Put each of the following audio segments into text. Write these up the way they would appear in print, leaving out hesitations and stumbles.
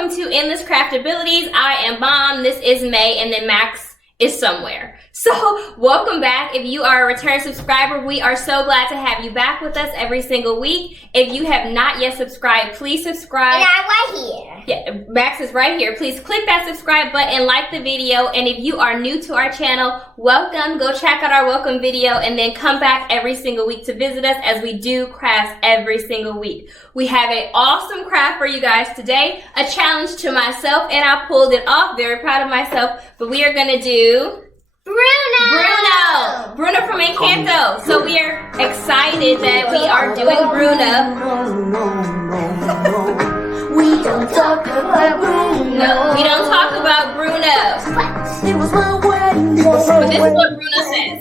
welcome to Endless Craftabilities. I am Mom, this is May, and then Max is somewhere. So, welcome back. If you are a return subscriber, we are so glad to have you back with us every single week. If you have not yet subscribed, please subscribe. And I'm right here. Yeah, Max is right here. Please click that subscribe button, like the video, and if you are new to our channel, welcome. Go check out our welcome video and then come back every single week to visit us as we do crafts every single week. We have an awesome craft for you guys today, a challenge to myself, and I pulled it off. Very proud of myself, but we are going to do Bruno from Encanto. So we are excited that we are doing Bruno. We don't talk about Bruno. No, we don't talk about Bruno. It was my wedding day. But this is what Bruno says.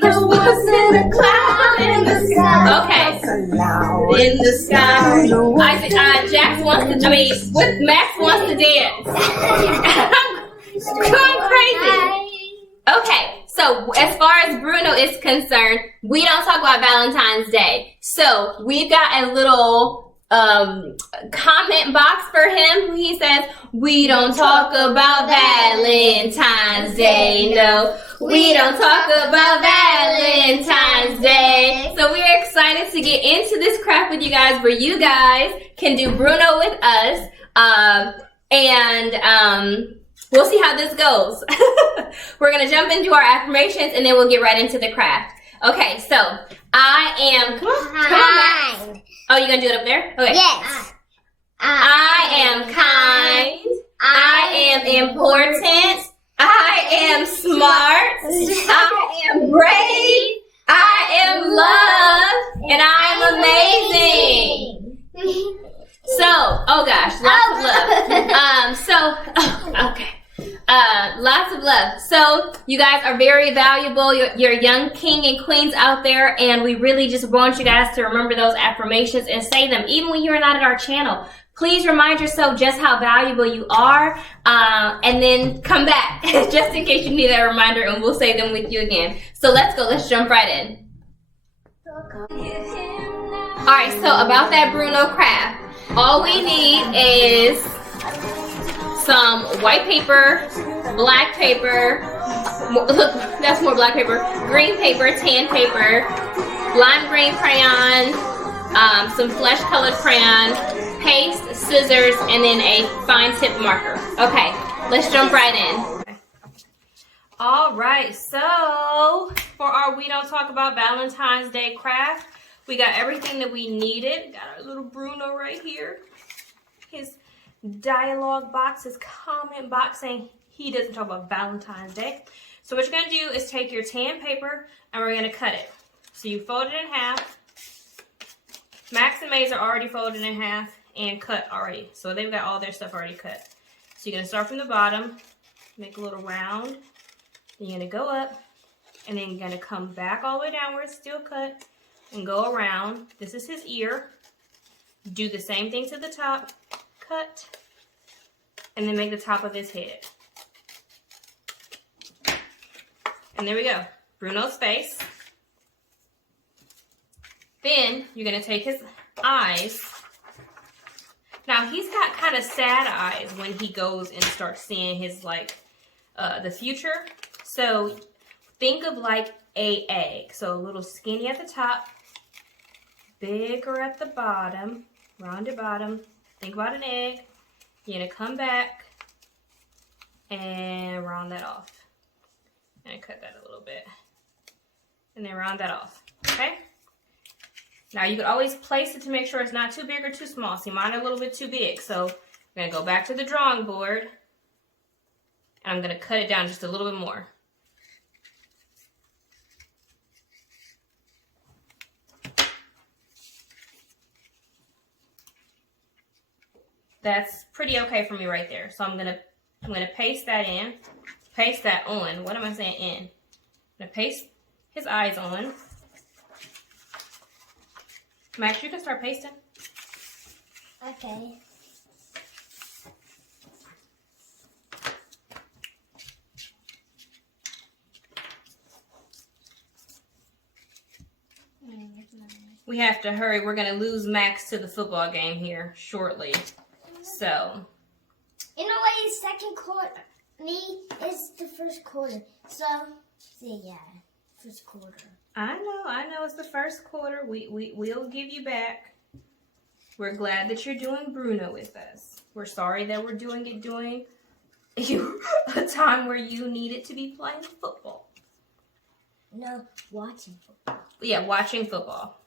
There wasn't a cloud in the sky. Okay. In the sky. Jax wants to, Max wants to dance. I'm going crazy. Okay, so as far as Bruno is concerned, we don't talk about Valentine's Day. So we've got a little comment box for him. He says, we don't talk about Valentine's Day. No, we don't talk about Valentine's Day. So we're excited to get into this craft with you guys where you guys can do Bruno with us. We'll see how this goes. We're going to jump into our affirmations and then we'll get right into the craft. Okay, so I am, come on back. Oh, you going to do it up there? Okay. Yes. I am kind. I am important. I am smart. I am brave. I am love. And I am amazing. So, oh gosh, lots of love. Okay. Lots of love. So, you guys are very valuable. You're young king and queens out there, and we really just want you guys to remember those affirmations and say them, even when you're not at our channel. Please remind yourself just how valuable you are, and then come back, just in case you need that reminder, and we'll say them with you again. So, let's go. Let's jump right in. Alright, so about that Bruno craft. All we need is some white paper, black paper, look, that's more black paper, green paper, tan paper, lime green crayon, some flesh colored crayon, paste, scissors, and then a fine tip marker. Okay, let's jump right in. Alright, so for our We Don't Talk About Valentine's Day craft, we got everything that we needed. Got our little Bruno right here. His dialogue box, his comment box saying he doesn't talk about Valentine's Day. So what you're going to do is take your tan paper and we're going to cut it. So you fold it in half. Max and Maze are already folded in half and cut already. So they've got all their stuff already cut. So you're going to start from the bottom, make a little round. Then you're going to go up and then you're going to come back all the way down where it's still cut. And go around. This is his ear. Do the same thing to the top. Cut. And then make the top of his head. And there we go. Bruno's face. Then you're going to take his eyes. Now he's got kind of sad eyes when he goes and starts seeing his the future. So think of like a egg. So a little skinny at the top. Bigger at the bottom, rounded bottom. Think about an egg. You're going to come back and round that off. And cut that a little bit. And then round that off. Okay? Now you could always place it to make sure it's not too big or too small. See, mine are a little bit too big. So I'm going to go back to the drawing board. And I'm going to cut it down just a little bit more. That's pretty okay for me right there. So I'm gonna paste that in, paste that on. What am I saying in? I'm gonna paste his eyes on. Max, you can start pasting. Okay. We have to hurry. We're gonna lose Max to the football game here shortly. So. In a way, second quarter, me is the first quarter. So yeah, first quarter. I know it's the first quarter. We'll give you back. We're glad that you're doing Bruno with us. We're sorry that we're doing it during a time where you needed to be playing football. No, watching football. Yeah, watching football.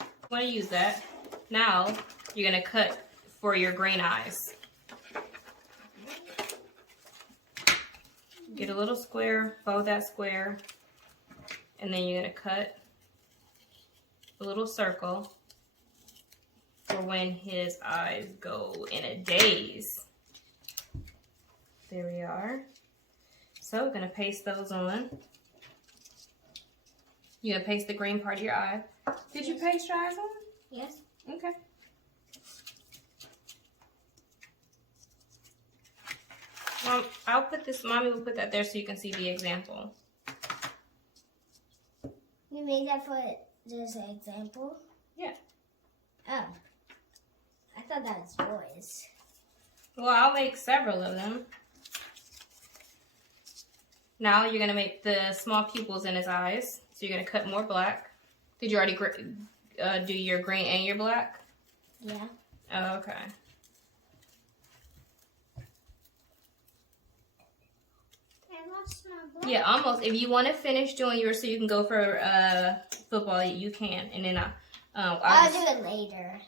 I want to use that. Now, you're going to cut for your green eyes. Get a little square, fold that square, and then you're going to cut a little circle for when his eyes go in a daze. There we are. So we're going to paste those on. You're going to paste the green part of your eye. Did you paste your eyes on? Yes. Okay. I'll put this, Mommy will put that there so you can see the example. You made that for just an example? Yeah. Oh. I thought that was yours. Well, I'll make several of them. Now you're going to make the small pupils in his eyes. So you're going to cut more black. Did you already do your green and your black? Yeah. Oh, okay. Yeah, almost. If you want to finish doing yours so you can go for football, you can. And then I'll do it later.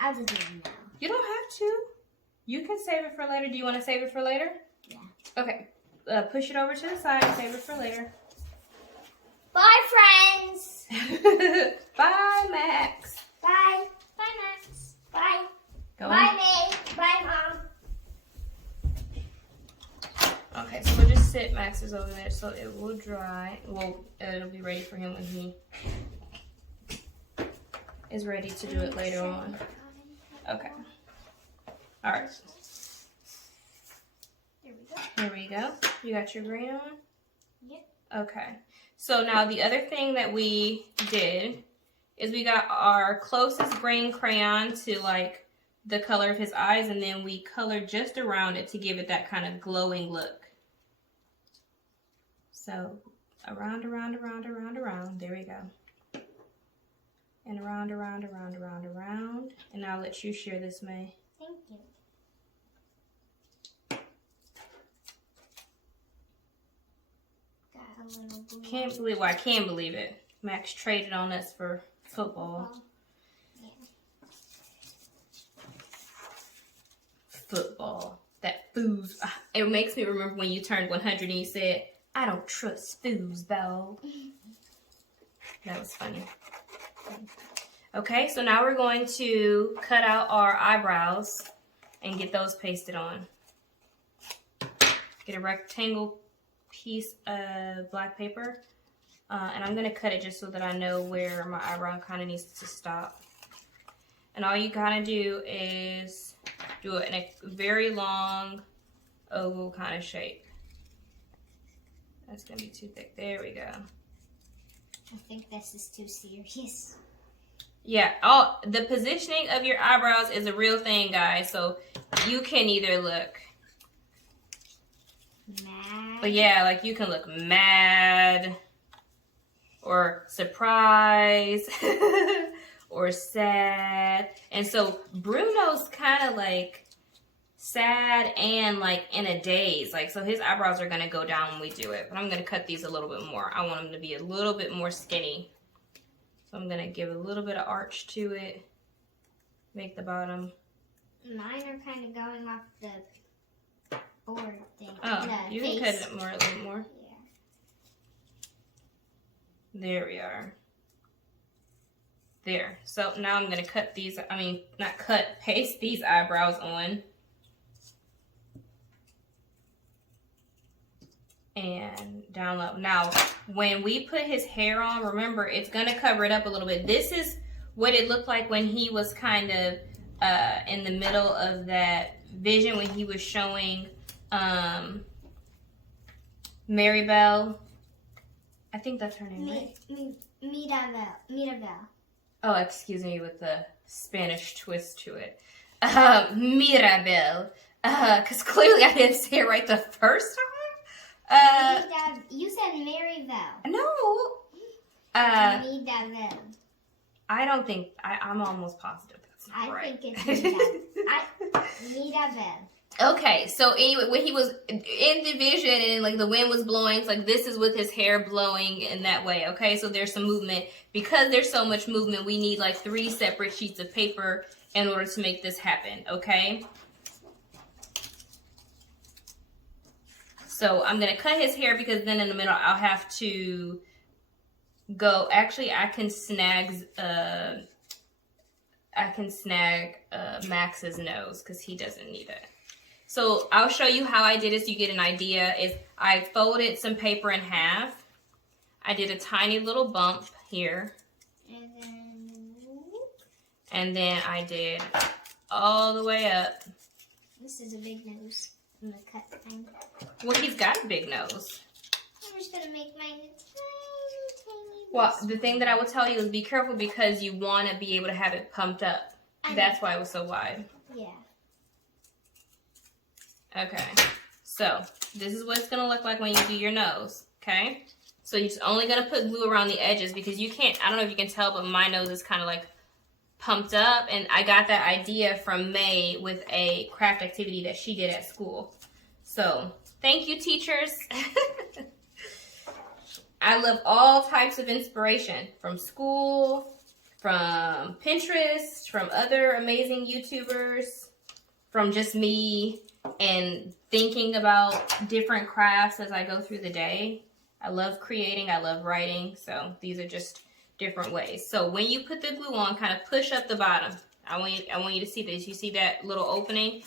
I'll just do it now. You don't have to. You can save it for later. Do you want to save it for later? Yeah. Okay. Push it over to the side and save it for later. Bye, friends. Bye, Max. Bye. Bye, Max. Bye. Go Bye, on. May. Bye, Mom. Okay, so we'll just sit Max's over there so it will dry. Well, it'll be ready for him when he is ready to do it later on. Okay. All right. There we go. You got your green on? Yep. Okay. So now the other thing that we did is we got our closest green crayon to like the color of his eyes, and then we colored just around it to give it that kind of glowing look. So around, around, around, around, around. There we go. And around, around, around, around, around. And I'll let you share this, May. Thank you. Got a little blue. Can't believe, well, I can believe it. Max traded on us for football. Yeah. Football. That foos. It makes me remember when you turned 100 and you said, I don't trust foos, though. That was funny. Okay, so now we're going to cut out our eyebrows and get those pasted on. Get a rectangle piece of black paper. And I'm going to cut it just so that I know where my eyebrow kind of needs to stop. And all you kind of do is do it in a very long oval kind of shape. That's going to be too thick. There we go. I think this is too serious. Yeah, the positioning of your eyebrows is a real thing, guys. So you can either look Mad. but yeah, like you can look mad or surprised or sad. And so Bruno's kind of like sad and like in a daze. Like, so his eyebrows are going to go down when we do it. But I'm going to cut these a little bit more. I want them to be a little bit more skinny. So I'm going to give a little bit of arch to it. Make the bottom. Mine are kind of going off the board thing. Oh, the you face. can cut it more, a little more. Yeah. There we are. There. So now I'm going to cut these, paste these eyebrows on. And down low. Now, when we put his hair on, remember, it's going to cover it up a little bit. This is what it looked like when he was kind of in the middle of that vision when he was showing Maribel. I think that's her name, right? Mirabel. Oh, excuse me, with the Spanish twist to it. Mirabel. Because clearly I didn't say it right the first time. You said Maryville. No. Mirabel. I don't think, I'm almost positive that's not right. I think it's Mirabel. Okay, so anyway, when he was in the vision and like the wind was blowing, it's like this is with his hair blowing in that way, okay? So there's some movement. Because there's so much movement, we need like 3 separate sheets of paper in order to make this happen, okay? So I'm gonna cut his hair because then in the middle I'll have to go, actually I can snag Max's nose because he doesn't need it. So I'll show you how I did it so you get an idea. Is I folded some paper in half. I did a tiny little bump here. And then I did all the way up. This is a big nose. I'm gonna cut thing. Well, he's got a big nose. I'm just gonna make mine tiny. Well, the thing that I will tell you is be careful because you want to be able to have it pumped up. That's why it was so wide. Yeah. Okay, so this is what it's going to look like when you do your nose, okay? So you're just only going to put glue around the edges because you can't, I don't know if you can tell, but my nose is kind of like pumped up. And I got that idea from May with a craft activity that she did at school. So thank you, teachers. I love all types of inspiration from school, from Pinterest, from other amazing YouTubers, from just me. And thinking about different crafts as I go through the day. I love creating, I love writing, so these are just different ways. So when you put the glue on, kind of push up the bottom. I want you to see this. You see that little opening?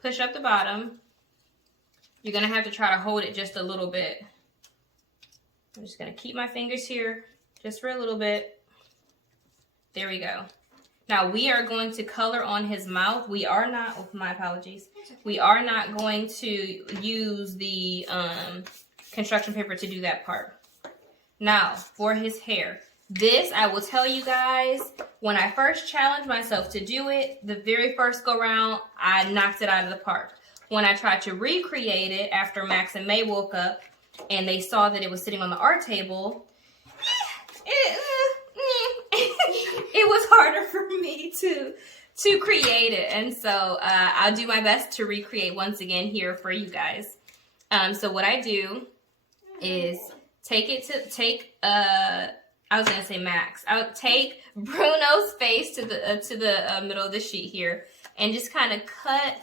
Push up the bottom. You're going to have to try to hold it just a little bit. I'm just going to keep my fingers here just for a little bit. There we go. Now we are going to color on his mouth. We are not, oh, my apologies. We are not going to use the construction paper to do that part. Now for his hair. This, I will tell you guys, when I first challenged myself to do it, the very first go round, I knocked it out of the park. When I tried to recreate it after Max and May woke up and they saw that it was sitting on the art table, it was harder for me to create it. And so I'll do my best to recreate once again here for you guys. So what I do is I was gonna say Max. I'll take Bruno's face to the middle of the sheet here and just kind of cut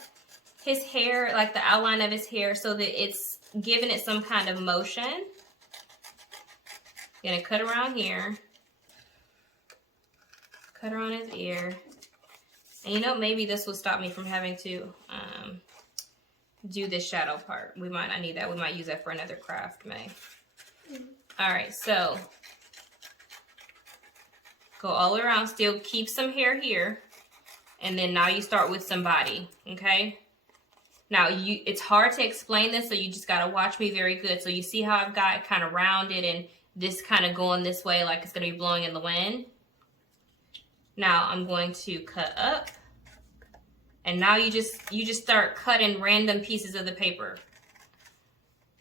his hair, like the outline of his hair, so that it's giving it some kind of motion. Gonna cut around here. Cut around his ear. And you know, maybe this will stop me from having to do this shadow part. We might not need that. We might use that for another craft, May. All right, so go all the way around. Still keep some hair here. And then now you start with some body, okay? Now, it's hard to explain this, so you just got to watch me very good. So you see how I've got it kind of rounded and this kind of going this way like it's going to be blowing in the wind? Now I'm going to cut up, and now you just start cutting random pieces of the paper.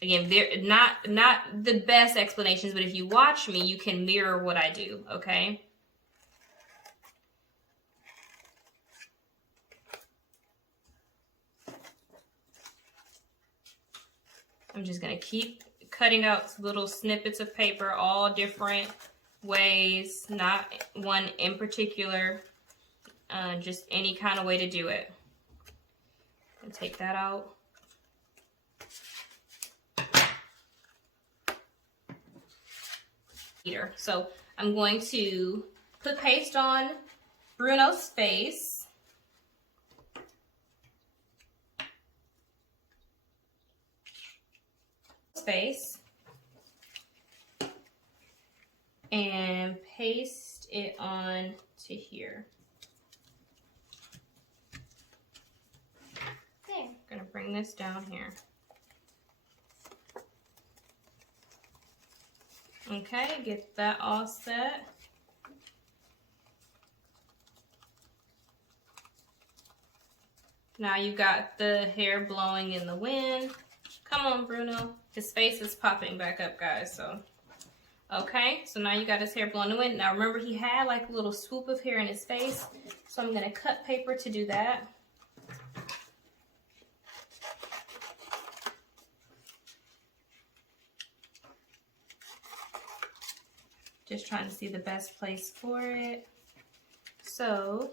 Again, they're not the best explanations, but if you watch me, you can mirror what I do, okay? I'm just gonna keep cutting out little snippets of paper, all different ways, not one in particular, just any kind of way to do it. And take that out. So I'm going to put paste on Bruno's face. And paste it on to here. There. I'm gonna bring this down here. Okay, get that all set. Now you got the hair blowing in the wind. Come on, Bruno. His face is popping back up, guys, so. Okay, so now you got his hair blowing in the wind. Now remember, he had like a little swoop of hair in his face, so I'm gonna cut paper to do that. Just trying to see the best place for it. So,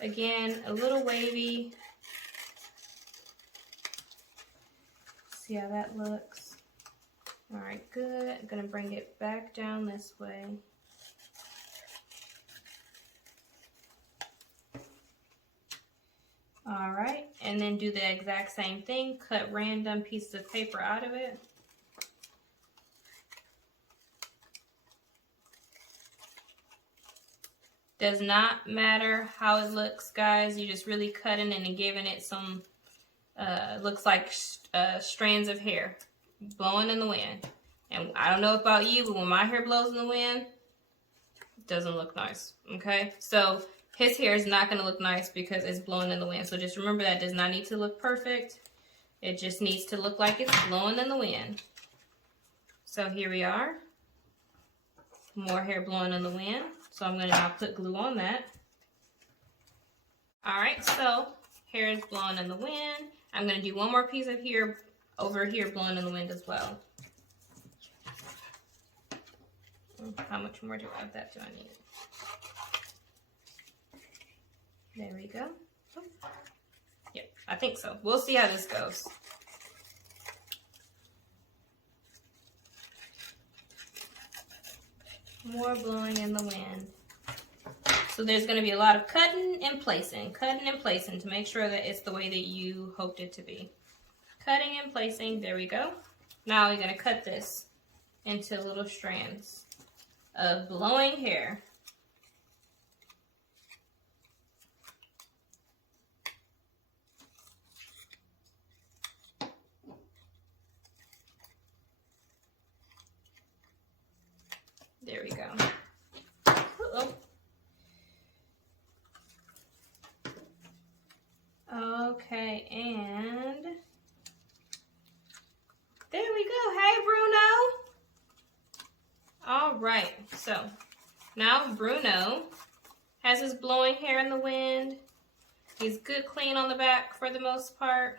again, a little wavy. See how that looks? All right, good. I'm gonna bring it back down this way. All right, and then do the exact same thing. Cut random pieces of paper out of it. Does not matter how it looks, guys. You're just really cutting it and giving it some, looks like strands of hair blowing in the wind. And I don't know about you, but when my hair blows in the wind, it doesn't look nice, okay? So his hair is not going to look nice because it's blowing in the wind. So just remember that does not need to look perfect. It just needs to look like it's blowing in the wind. So here we are. More hair blowing in the wind. So I'm going to now put glue on that. All right, so hair is blowing in the wind. I'm going to do one more piece of hair over here blowing in the wind as well. How much more of that do I need? There we go. Yep, I think so. We'll see how this goes. More blowing in the wind. So there's going to be a lot of cutting and placing to make sure that it's the way that you hoped it to be. Cutting and placing, there we go. Now we're going to cut this into little strands of blowing hair. There we go. Uh-oh. Okay, and there we go. Hey, Bruno. All right, so now Bruno has his blowing hair in the wind. He's good clean on the back for the most part.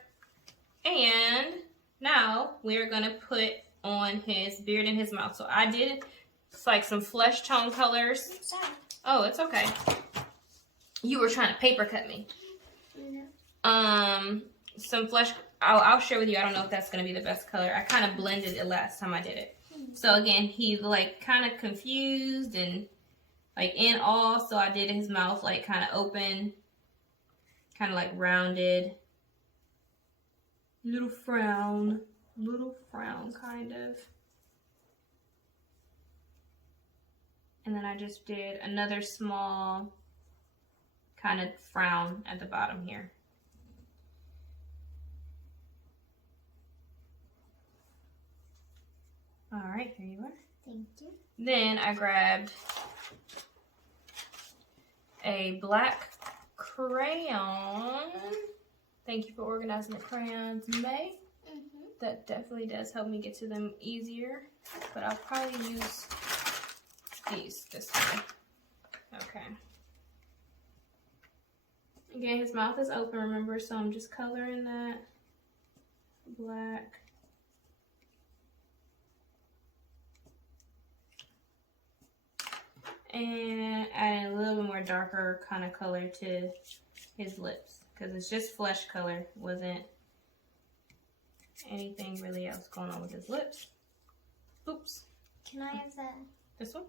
And now we're gonna put on his beard and his mouth. So I did like some flesh tone colors. Sorry. Oh, it's okay. You were trying to paper cut me. No. Some flesh. I'll share with you. I don't know if that's gonna be the best color. I kind of blended it last time I did it. So again, he's like kind of confused and like in awe. So I did his mouth like kind of open, kind of like rounded, little frown kind of. And then I just did another small kind of frown at the bottom here. All right, here you are. Thank you. Then I grabbed a black crayon. Thank you for organizing the crayons, May. That definitely does help me get to them easier. But I'll probably use these this way. Okay. Again, his mouth is open, remember, so I'm just coloring that black. And adding a little bit more darker kind of color to his lips, because it's just flesh color, wasn't anything really else going on with his lips. Oops. Can I have that? This one?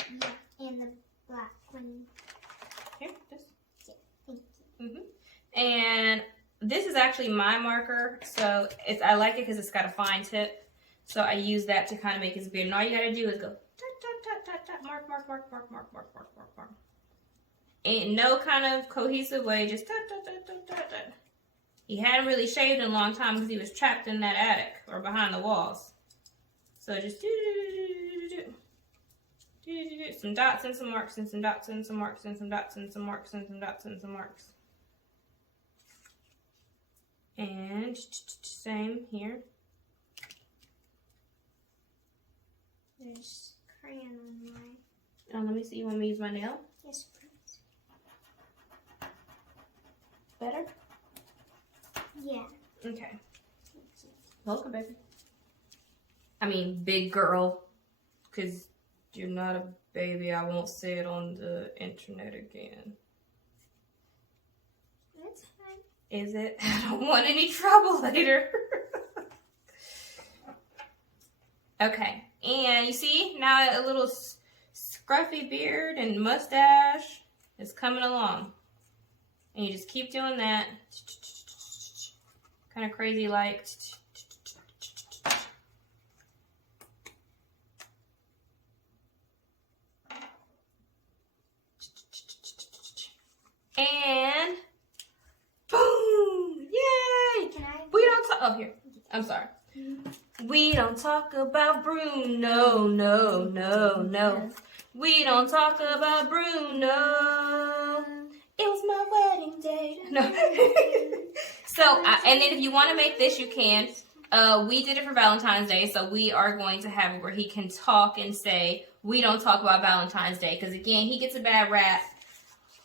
Yeah, and the black one. Here, this. Yeah, thank you. And this is actually my marker, so I like it because it's got a fine tip. So I use that to kind of make his beard. And all you gotta do is go mark. Ain't no kind of cohesive way, just He hadn't really shaved in a long time because he was trapped in that attic or behind the walls. So just some dots and some marks and some dots and some marks and some dots and some marks and some dots and some marks. And same here. There's crayon on mine. Oh, let me see. You want me to use my nail? Yes, please. Better? Yeah. Okay. Welcome, baby. I mean, big girl. Because you're not a baby. I won't say it on the internet again. That's fine. Is it? I don't want any trouble later. Okay. And you see, now a little scruffy beard and mustache is coming along. And you just keep doing that. Kind of crazy like. And boom! Yay! We don't talk. Oh, here. I'm sorry. We don't talk about Bruno. No. We don't talk about Bruno. It was my wedding day. No. So, and then if you want to make this, you can. We did it for Valentine's Day, so we are going to have it where he can talk and say, we don't talk about Valentine's Day. Because, again, he gets a bad rap.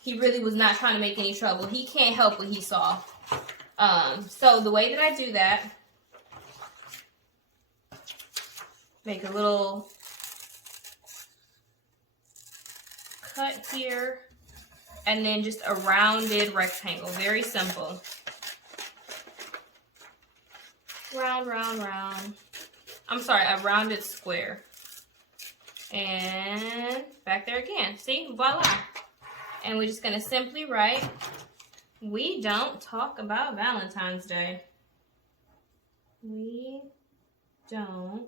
He really was not trying to make any trouble. He can't help what he saw. So, the way that I do that, make a little cut here. And then just a rounded rectangle. Very simple. Round, round, round. I'm sorry, a rounded square. And back there again. See? Voila. And we're just going to simply write, we don't talk about Valentine's Day. We don't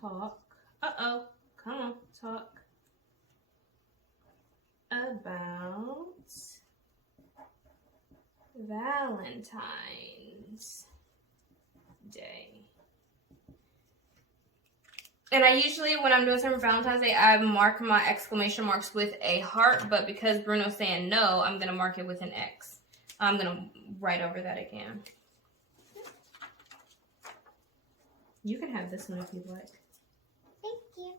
talk. Uh-oh. Come on. Talk about Valentine's Day. And I usually, when I'm doing something for Valentine's Day, I mark my exclamation marks with a heart, but because Bruno's saying no, I'm going to mark it with an X. I'm going to write over that again. You can have this one if you'd like. Thank you.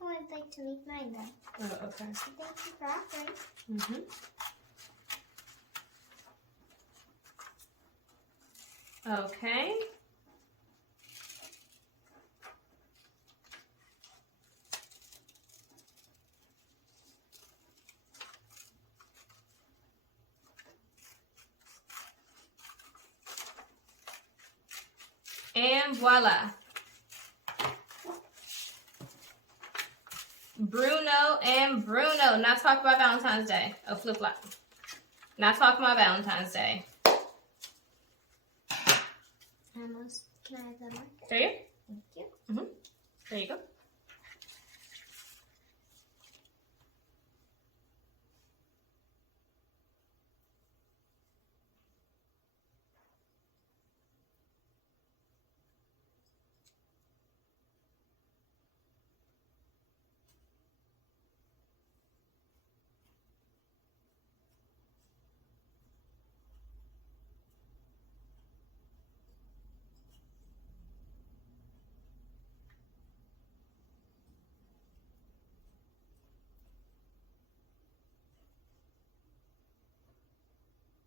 I would like to leave mine though. Oh, okay. Thank you for offering. Mm-hmm. Okay. And voila. Bruno and Bruno. Not talk about Valentine's Day. Oh, flip flop. Not talk about Valentine's Day. Almost. Can I have the marker? There you go. Thank you. Mm-hmm. There you go.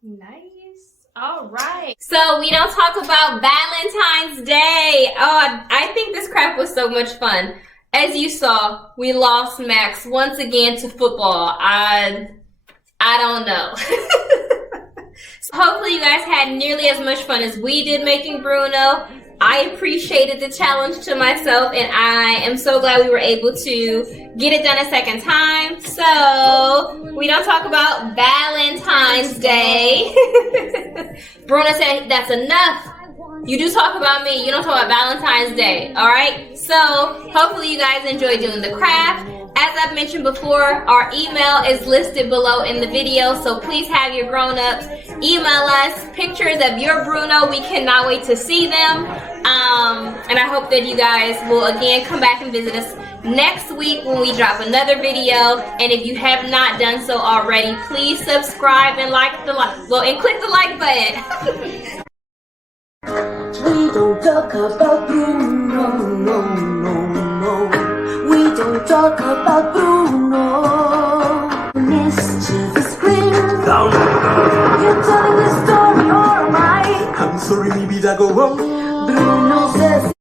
Nice. All right. So we don't talk about Valentine's Day. Oh, I think this craft was so much fun. As you saw, we lost Max once again to football. I don't know. So hopefully you guys had nearly as much fun as we did making Bruno. I appreciated the challenge to myself, and I am so glad we were able to get it done a second time. So, we don't talk about Valentine's Day. Bruno said that's enough. You do talk about me. You don't talk about Valentine's Day. Alright? So, hopefully you guys enjoyed doing the craft. As I've mentioned before, our email is listed below in the video, so please have your grown-ups email us pictures of your Bruno. We cannot wait to see them. And I hope that you guys will again come back and visit us next week when we drop another video. And if you have not done so already, please subscribe and and click the like button. We don't talk about Bruno, no, no, no. We don't talk about Bruno. Mischievous grin. You're telling the story, or am I? I'm sorry, maybe that go wrong. Bruno says